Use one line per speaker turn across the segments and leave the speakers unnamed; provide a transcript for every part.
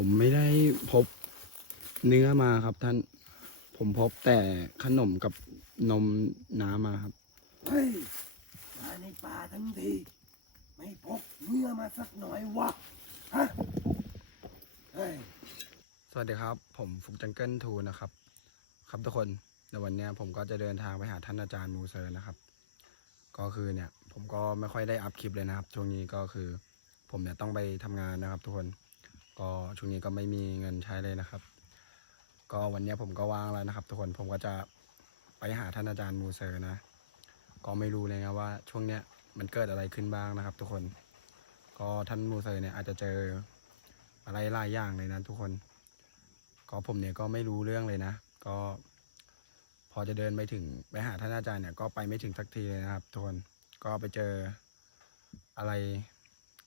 ผมไม่ได้พบเนื้อมาครับท่าน ผมพบแต่ขนมกับนมน้ำมาครับ
เฮ้ย มาในป่าทั้งที ไม่พกเนื้อมาสักหน่อยวะ ฮะ เฮ้ย
สวัสดีครับ ผมฟุกจังเกิลทูนะครับ ครับทุกคนในวันเนี้ยผมก็จะเดินทางไปหาท่านอาจารย์มูเซอร์นะครับ ก็คือเนี่ย ผมก็ไม่ค่อยได้อัพคลิปเลยนะครับ ช่วงนี้ก็คือ ผมเนี่ยต้องไปทำงานนะครับ ทุกคน ก็ช่วงนี้ก็ไม่มีเงินใช้เลยนะครับ ก็วันนี้ผมก็ว่างแล้วนะครับ ทุกคนผมก็จะไปหาท่านอาจารย์มูเซอร์นะ ก็ไม่รู้เลยนะว่าช่วงเนี้ยมันเกิดอะไรขึ้นบ้างนะครับ ทุกคน ก็ท่านมูเซอร์เนี่ยอาจจะเจออะไรหลายอย่างเลยนะทุกคน ก็ผมเนี่ยก็ไม่รู้เรื่องเลยนะ ก็ พอจะเดินไปถึงไปหาท่านอาจารย์เนี่ยก็ไปไม่ถึงสักทีเลยนะครับ ทุกคน ก็ไปเจออะไร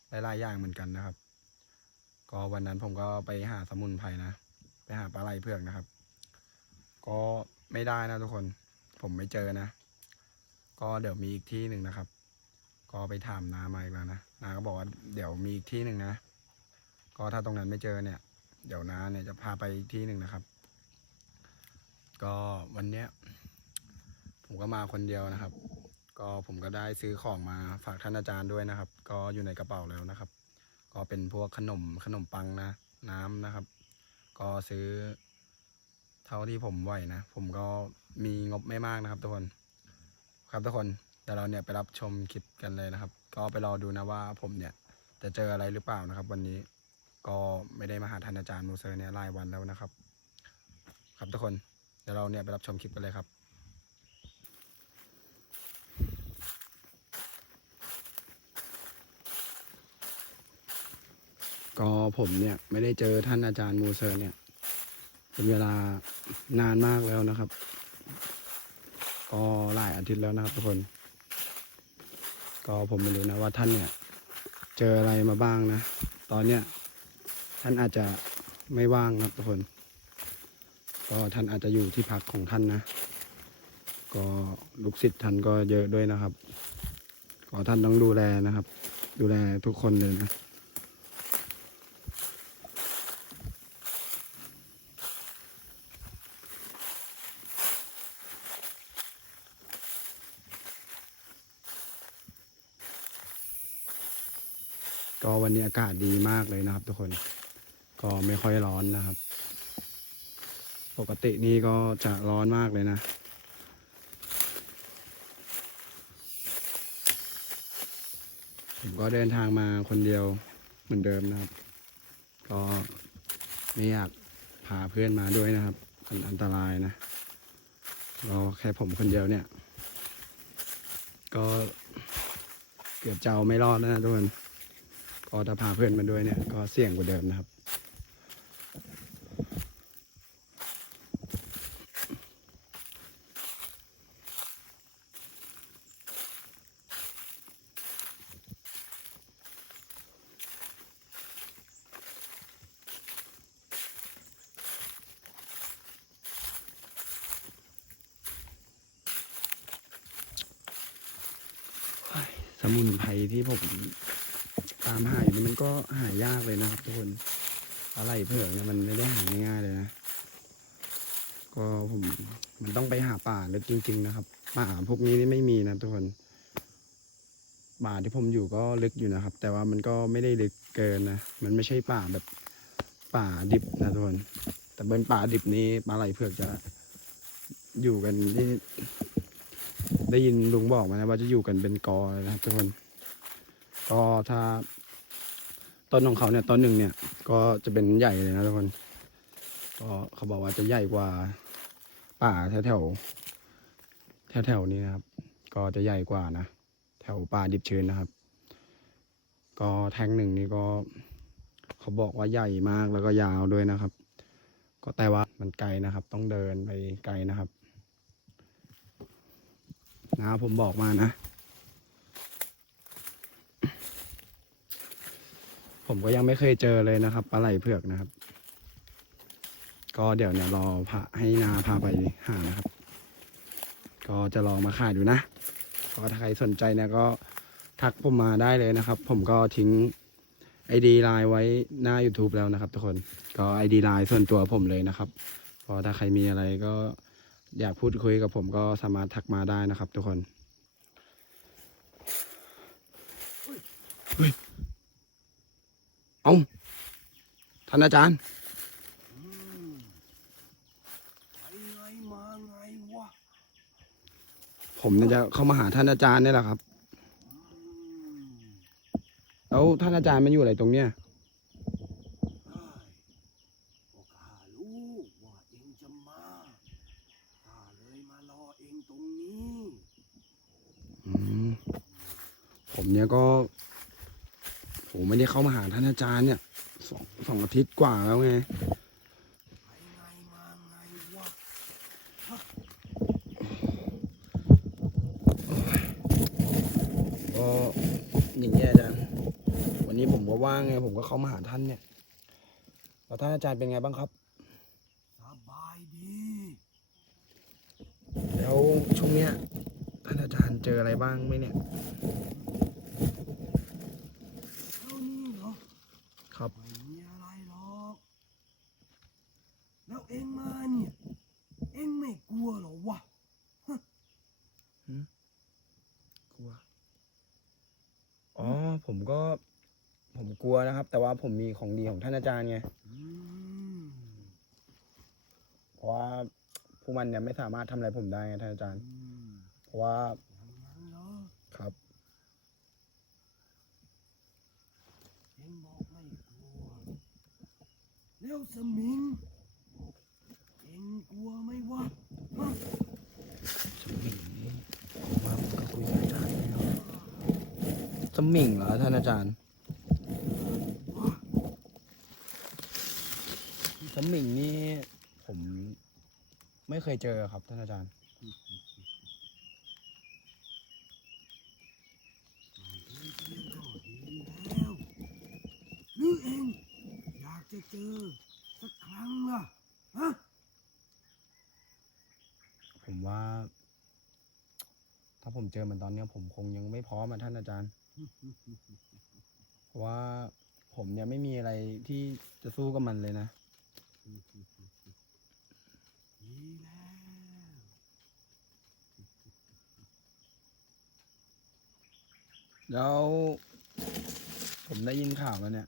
หลายๆอย่างเหมือนกันนะครับ ก็วันนั้นผมก็ไปหาสมุนไพรนะ ไปหาปลาไหลเผือกนะครับ ก็ไม่ได้นะทุกคน ผมไม่เจอนะ ก็เดี๋ยวมีอีกที่หนึ่งนะครับ ก็ไปถามนามาอีกแล้วนะนาก็บอกว่าเดี๋ยวมีอีกที่หนึ่งนะ ก็ถ้าตรงนั้นไม่เจอเนี่ย เดี๋ยวน้าเนี่ยจะพาไปอีกที่หนึ่งนะครับ ก็วันเนี้ยผมก็มาคนเดียวนะครับ ก็ผมก็ได้ซื้อของมาฝากท่านอาจารย์ด้วยนะครับ ก็อยู่ในกระเป๋าแล้วนะครับ ก็เป็นพวกขนมขนมปังนะ น้ำนะครับ ก็ซื้อ เท่าที่ผมไหวนะ ผมก็มีงบไม่มากนะครับทุกคน ครับทุกคนเดี๋ยวเราเนี่ยไปรับชมคลิปกันเลยนะครับ ก็ไปรอดูนะว่าผมเนี่ย จะเจออะไรหรือเปล่านะครับ วันนี้ก็ไม่ได้มาหาท่านอาจารย์มูเซอร์เนี่ยหลายวันแล้วนะครับ ครับทุกคนเดี๋ยวเราเนี่ยไปรับชมคลิปกันเลยครับ ก็ผมเนี่ยไม่ได้เจอท่านอาจารย์มูเซอร์เนี่ย เป็นเวลานานมากแล้วนะครับ ก็หลายอาทิตย์แล้วนะครับทุกคน ก็ผมไม่รู้นะว่าท่านเนี่ย เจออะไรมาบ้างนะ ตอนเนี้ยท่านอาจจะไม่ว่างนะครับทุกคน ก็ท่านอาจจะอยู่ที่พักของท่านนะ ก็ลูกศิษย์ท่านก็เยอะด้วยนะครับ ก็ท่านต้องดูแลนะครับ ดูแลทุกคนเลยนะ ก็วันนี้อากาศดีมากเลยนะครับ ทุกคนก็ไม่ค่อยร้อนนะครับ ปกตินี่ก็จะร้อนมากเลยนะ ผมก็เดินทางมาคนเดียวเหมือนเดิมนะครับ ก็ไม่อยากพาเพื่อนมาด้วยนะครับมันอันตรายนะก็แค่ผมคนเดียวเนี่ย ก็เกือบจะเอาไม่รอดแล้วนะทุกคน ก็ถ้าพาเพื่อนมาด้วยเนี่ยก็เสี่ยงกว่าเดิมนะครับ สมุนไพรที่ผมามหาอยู่นี่มันก็หายากเลยนะครับ ทุกคนอะไรเผือกเนี่ยมันไม่ได้หาง่ายๆเลยนะ ก็ผมมันต้องไปหาป่าลึกจริง ๆ นะครับ ป่าพวกนี้นี่ไม่มีนะทุกคนป่าที่ผมอยู่ก็ลึกอยู่นะครับ แต่ว่ามันก็ไม่ได้ลึกเกินนะมันไม่ใช่ป่าแบบป่าดิบนะทุกคนแต่เป็นป่าดิบนี้ปลาไหลเผือกจะอยู่กันที่ได้ยินลุงบอกมานะว่าจะอยู่กันเป็นกอนะครับทุกคนก็ถ้า ต้นของเขาเนี่ยต้นหนึ่งเนี่ย ก็จะเป็นใหญ่เลยนะทุกคน ก็เขาบอกว่าจะใหญ่กว่าป่าแถวแถวแถวๆนี้นะครับ ก็จะใหญ่กว่านะ แถวป่าดิบชื้นนะครับ ก็แท่งหนึ่งนี่ก็เขาบอกว่าใหญ่มากแล้วก็ยาวด้วยนะครับ ก็แต่ว่ามันไกลนะครับ ต้องเดินไปไกลนะครับนะผมบอกมานะ ผมก็ยังไม่เคยเจอเลยนะครับปลาไหลเผือกนะครับ ก็เดี๋ยวเนี่ยรอพาให้นาพาไปหานะครับ ก็จะลองมาขายดูนะก็ถ้าใครสนใจเนี่ยก็ทักผมมาได้เลยนะครับ ผมก็ทิ้งไอดีไลน์ไว้หน้า YouTube แล้วนะครับ ทุกคนก็ไอดีไลน์ส่วนตัวผมเลยนะครับพราะถ้าใครมีอะไรก็อยากพูดคุยกับผมก็สามารถทักมาได้นะครับ ทุกคน เฮ้ยเอาท่านอาจารย์
อืมไปไงมาไงวะ
ผมเนี่ยจะเข้ามาหาท่านอาจารย์เนี่ยแหละครับ
อืม
แล้วท่านอาจารย์มันอยู่อะไรตรงเนี้ย
เอ้ยก็ข้ารู้ว่าเองจะมาข้าเลยมารอเองตรงนี้
อืมผมเนี่ยก็ ผมไม่ได้เข้ามาหาท่านอาจารย์เนี่ยสองสองอาทิตย์กว่าแล้ว
ไงวะ
ก็อย่างเงี้ยอาจารย์วันนี้ผมก็ว่างไง ผมก็เข้ามาหาท่านเนี่ยแล้วท่านอาจารย์เป็นไงบ้างครับ
สบายดี
แล้วช่วงเนี้ยท่านอาจารย์เจออะไรบ้างไหมเนี่ย
เท่านี้เหรอ
ครับ
ไม่มีอะไรหรอก แล้ว เองมาเนี่ย เองไม่กลัวเหรอวะ
กลัว อ๋อ ผมก็ ผมกลัวนะครับ แต่ว่าผมมีของดีของท่านอาจารย์ไง
อืม
เพราะว่าพวกมันเนี่ยไม่สามารถทำอะไรผมได้ไงท่านอาจารย์
อืม
เพราะว่า
อย่างนั้นเหรอ
ครับ
เองบอกไม่กลัว แล้วสมิง เองกลัวไหมวะฮะ
สมิงนี่ผมว่าผมก็คุยกับอาจารย์แล้วส มิงเหรอท่านอาจารย์
วะ
สมิงนี่ผมไม่เคยเจอครับท่านอาจารย์
เองเจอก็ดีแล้วหรือเองอยากจะเจอสักครั้งล่ะฮะ
ผมว่า ถ้าผมเจอมันตอนเนี้ยผมคงยังไม่พร้อมอะท่านอาจารย์ เพราะว่าผมเนี่ยไม่มีอะไรที่จะสู้กับมันเลยนะ
ดีแล้ว
แล้วผมได้ยินข่าวแล้วเนี่ย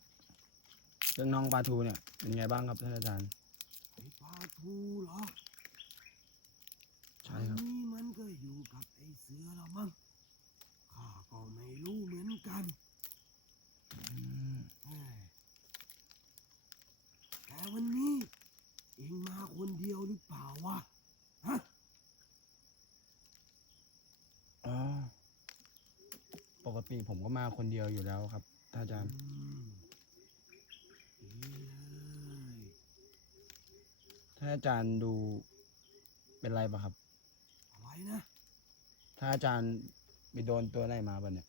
เรื่องน้องปลาทูเนี่ย เป็นไงบ้างครับท่านอาจารย์
ไอ้ปลาทูเหรอ
ใช่ครับ
ตอนนี้มันก็อยู่กับไอ้เสือแล้วมั้ง ข้าก็ไม่รู้เหมือนกัน
อืม
เอ้ยแต่วันนี้เองมาคนเดียวหรือเปล่าวะ ฮะ
อ๋อปก ติผมก็มาคนเดียวอยู่แล้วครับท่านอาจารย์
อืมดีเลย
ท่านอาจารย์ดูเป็นไรปะครับ
อะไรนะ
ถ้าอาจารย์ไปโดนตัวไหนมาปะเนี่ย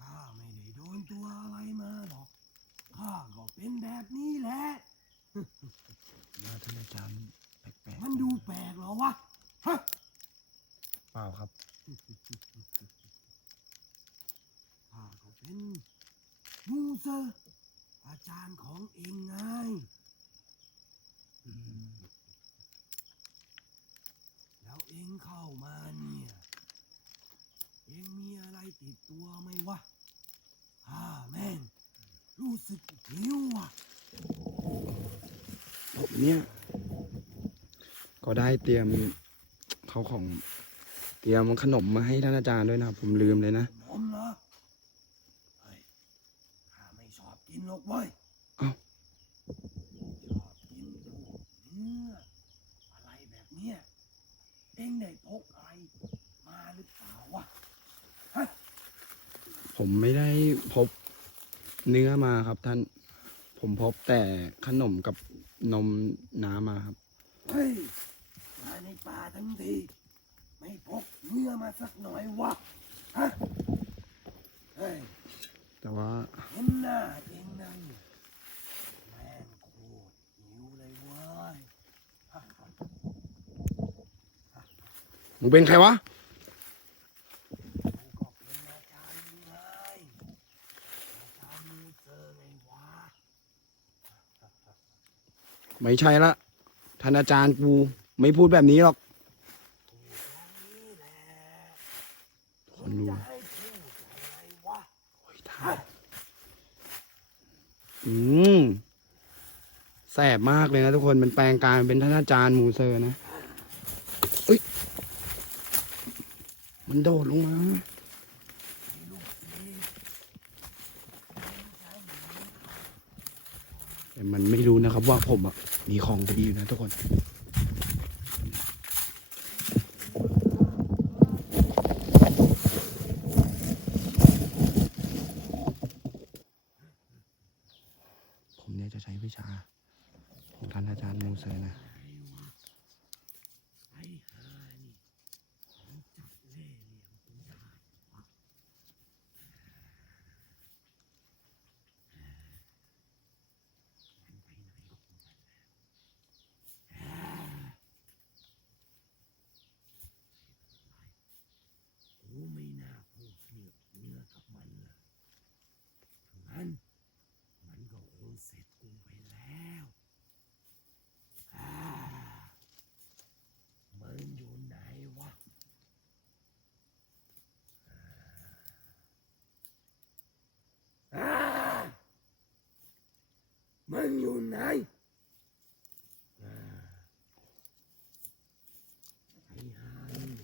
ข้าไม่ได้โดนตัวอะไรมาหรอก ข้าก็เป็นแบบนี้แหละ
ว่าท่านอาจารย์แปลกๆ
มันดูแปลกเหรอวะฮะ
เปล่าครับ
ข้าก็ เป็นมูเซอร์อาจารย์ของเองไงแล้วเองเข้ามาเนี่ย เองมีอะไรติดตัวไหมวะข้าแม่งรู้สึกหิวอะ
ผมเนี่ยก็ได้เตรียมเขาของเตรียมขนมมาให้ท่านอาจารย์ด้วยนะครับผมลืมเลยนะ
นมเหรอ เฮ้ย ข้าไม่ชอบกินหรอกเว้ย
เอ้า
ชอบกินพวกเนื้ออะไรแบบเนี้ย เองได้พกอะไรมาหรือเปล่าวะ ฮะ
ผมไม่ได้พบ เนื้อมาครับท่าน ผมพบแต่ขนมกับนมน้ำมาครับ
เฮ้ย มาในป่าทั้งที ไม่พกเนื้อมาสักหน่อยวะ ฮะ เฮ้ย
แต่ว่า
เห็นหน้าเองนั่นแม่งโคตรหิวเลยเว้ย
มึงเป็นใครวะ
กูก็เป็นอาจารย์มึงไงอาจารย์มูเซอร์ไงวะ
ไม่ใช่ละท่านอาจารย์กูไม่พูดแบบนี้หรอกคนดูโอ้ยท่าอืมแสบมากเลยนะทุกคน มันแปลงกายเป็นท่านอาจารย์มูเซอร์นะ เอ้ย มันโดดลงมา แต่ มันไม่รู้นะครับว่าผมอะมีของดีอยู่นะทุกคน ผมเนี่ยจะใช้วิชา ของท่านอาจารย์มูเซอร์นะ
ไอ้หานี่มันจับเล่ห์เหลี่ยมกูได้วะมันไปไหนของมันแล้วกูไม่น่าพูดเนื้อเนื้อกับมันเลยงั้น มันก็คงเสร็จกูไปแล้วอ่ามึงอยู่ไหนวะอ่า มึงอยู่ไหนอ่าไอ้ห่านี่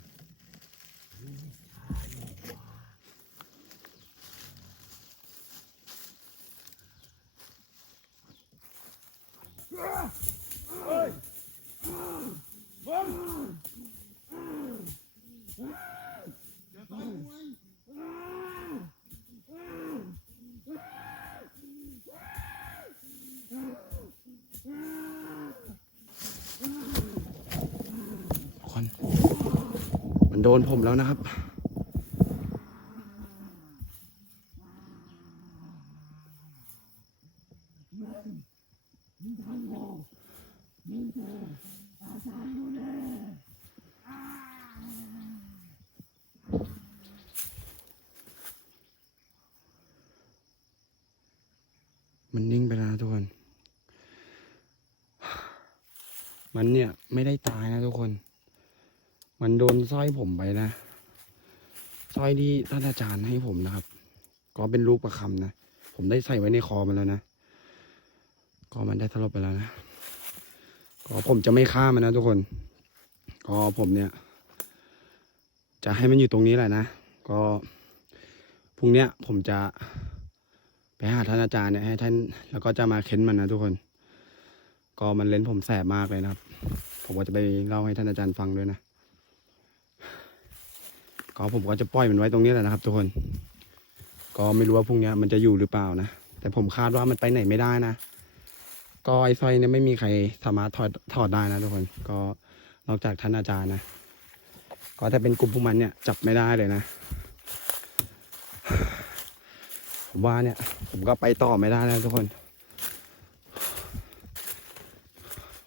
รู้วิชานี่หว่า
ทุกคน มัน โดนผมแล้วนะครับ มันนิ่งไปแล้วนะทุกคน มันเนี่ยไม่ได้ตายนะทุกคน มันโดน สร้อยผมไปนะสร้อยที่ท่านอาจารย์ให้ผมนะครับ ก็เป็นลูกประคำนะ ผมได้ใส่ไว้ในคอมันแล้วนะ ก็มันได้สลบไปแล้วนะ ก็ผมจะไม่ฆ่ามันนะทุกคน ก็ผมเนี่ย จะให้มันอยู่ตรงนี้แหละนะ ก็พรุ่งเนี้ยผมจะไปหาท่านอาจารย์เนี่ยให้ท่าน แล้วก็จะมาเค้นมันนะทุกคน ก็มันเล่นผมแสบมากเลยนะครับ ผมก็จะไปเล่าให้ท่านอาจารย์ฟังด้วยนะ ก็ผมก็จะปล่อยมันไว้ตรงนี้แหละนะครับ ทุกคน ก็ไม่รู้ว่าพรุ่งนี้มันจะอยู่หรือเปล่านะ แต่ผมคาดว่ามันไปไหนไม่ได้นะ ก็ไอ้สร้อยเนี่ยไม่มีใครสามารถถอดถอดได้นะทุกคน ก็นอกจากท่านอาจารย์นะ ก็ถ้าเป็นกลุ่มพวกมันเนี่ยจับไม่ได้เลยนะ ผมว่าเนี่ย ผมก็ไปต่อไม่ได้แล้วทุกคน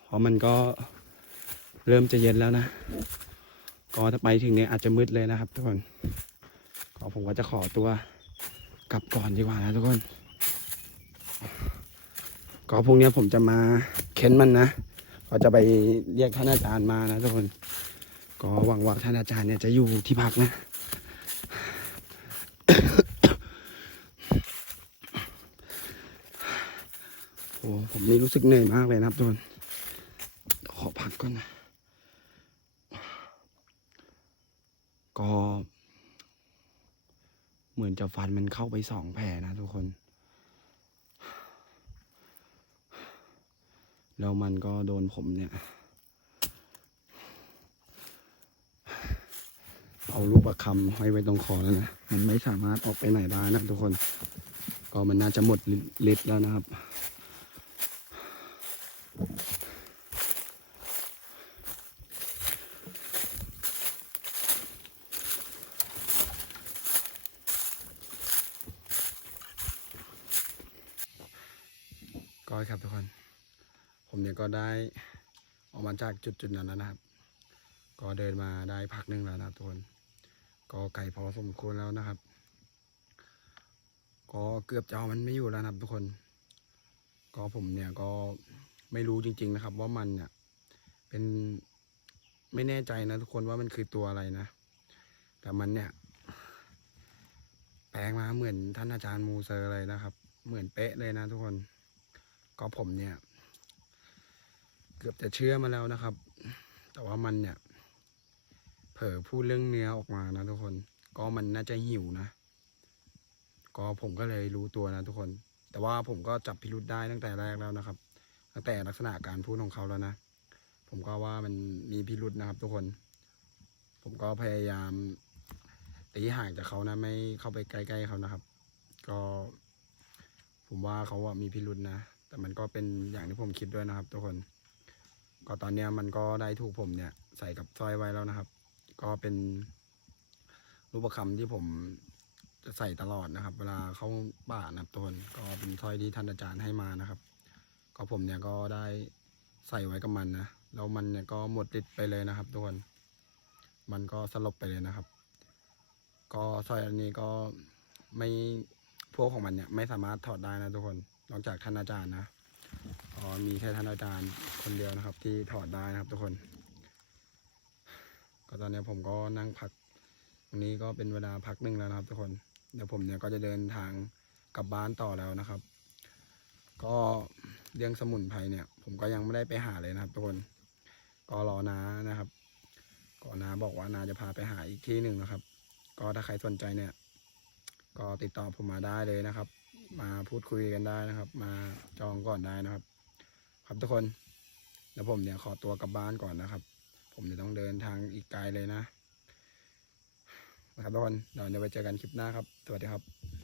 เพราะมันก็เริ่มจะเย็นแล้วนะ ก็ถ้าไปถึงเนี้ยอาจจะมืดเลยนะครับ ทุกคนก็ผมก็จะขอตัวกลับก่อนดีกว่านะทุกคน ก็พรุ่งนี้ผมจะมาเค้นมันนะก็จะไปเรียกท่านอาจารย์มานะทุกคน ก็หวังว่าท่านอาจารย์เนี่ยจะอยู่ที่พักนะโอ้ผมนี่รู้สึกเหนื่อยมากเลยนะครับทุกคนขอพักก่อนนะ ก็ เหมือนจะฟันมันเข้าไปสองแผลนะทุกคน แล้วมันก็โดนผมเนี่ย เอาลูกประคำห้อยไว้ตรงคอแล้วนะ มันไม่สามารถออกไปไหนได้นะทุกคน ก็มันน่าจะหมดฤทธิ์แล้วนะครับ ก็ครับทุกคน ผมเนี่ย ก็ได้ออกมาจากจุดจุดๆนั้นแล้วนะครับ ก็เดินมาได้พักหนึ่งแล้วนะทุกคน ก็ไก่พอสมควรแล้วนะครับ ก็เกือบจะเอามันไม่อยู่แล้วนะครับทุกคน ก็ผมเนี่ยก็ไม่รู้จริง ๆนะครับ ว่ามันเนี่ย เป็นไม่แน่ใจนะทุกคนว่ามันคือตัวอะไรนะ แต่มันเนี่ย แปลงมาเหมือนท่านอาจารย์มูเซอร์เลยนะครับ เหมือนเป๊ะเลยนะทุกคน ก็ผมเนี่ย กือบจะเชื่อมาแล้วนะครับ แต่ว่ามันเนี่ย เผลอพูดเรื่องเนื้อออกมานะทุกคน ก็มันน่าจะหิวนะ ก็ผมก็เลยรู้ตัวนะทุกคน แต่ว่าผมก็จับพิรุษได้ตั้งแต่แรกแล้วนะครับ ตั้งแต่ลักษณะการพูดของเขาแล้วนะ ผมก็ว่ามันมีพิรุษนะครับ ทุกคน ผมก็พยายามตีห่างจากเขานะ ไม่เข้าไปใกล้ๆเขานะครับ ก็ ผมว่าเขาอะมีพิรุษนะ แต่มันก็เป็นอย่างที่ผมคิดด้วยนะครับ ทุกคน ก็ตอนเนี้ยมันก็ได้ถูกผมเนี่ย ใส่กับสร้อยไว้แล้วนะครับ ก็เป็นรูปประคำที่ผมจะใส่ตลอดนะครับ เวลาเข้าป่านะครับทุกคนก็เป็นสร้อยที่ท่านอาจารย์ให้มานะครับ ก็ผมเนี่ยก็ได้ใส่ไว้กับมันนะแล้วมันเนี่ยก็หมดฤทธิ์ไปเลยนะครับทุกคนมันก็สลบไปเลยนะครับ ก็สร้อยอันนี้ก็ไม่พวกของมันเนี่ยไม่สามารถถอดได้นะทุกคนนอกจากท่านอาจารย์นะ อมีแค่ท่านอาจารย์คนเดียวนะครับ ที่ถอดได้นะครับทุกคน ก็ตอนนี้ผมก็นั่งพักตรงนี้ก็เป็นเวลาพักหนึ่งแล้วนะครับทุกคน เดี๋ยวผมเนี่ยก็จะเดินทางกลับบ้านต่อแล้วนะครับ ก็เรื่องสมุนไพรเนี่ย ผมก็ยังไม่ได้ไปหาเลยนะครับทุกคน ก็รอนานะครับก็นาบอกว่านาจะพาไปหาอีกที่หนึ่งนะครับ ก็ถ้าใครสนใจเนี่ย ก็ติดต่อผมมาได้เลยนะครับ มาพูดคุยกันได้นะครับ มาจองก่อนได้นะครับ ครับทุกคน แล้วผมเนี่ยขอตัวกลับบ้านก่อนนะครับ ผมจะต้องเดินทางอีกไกลเลยนะนะครับทุกคนเดี๋ยวจะไปเจอกันคลิปหน้าครับ สวัสดีครับ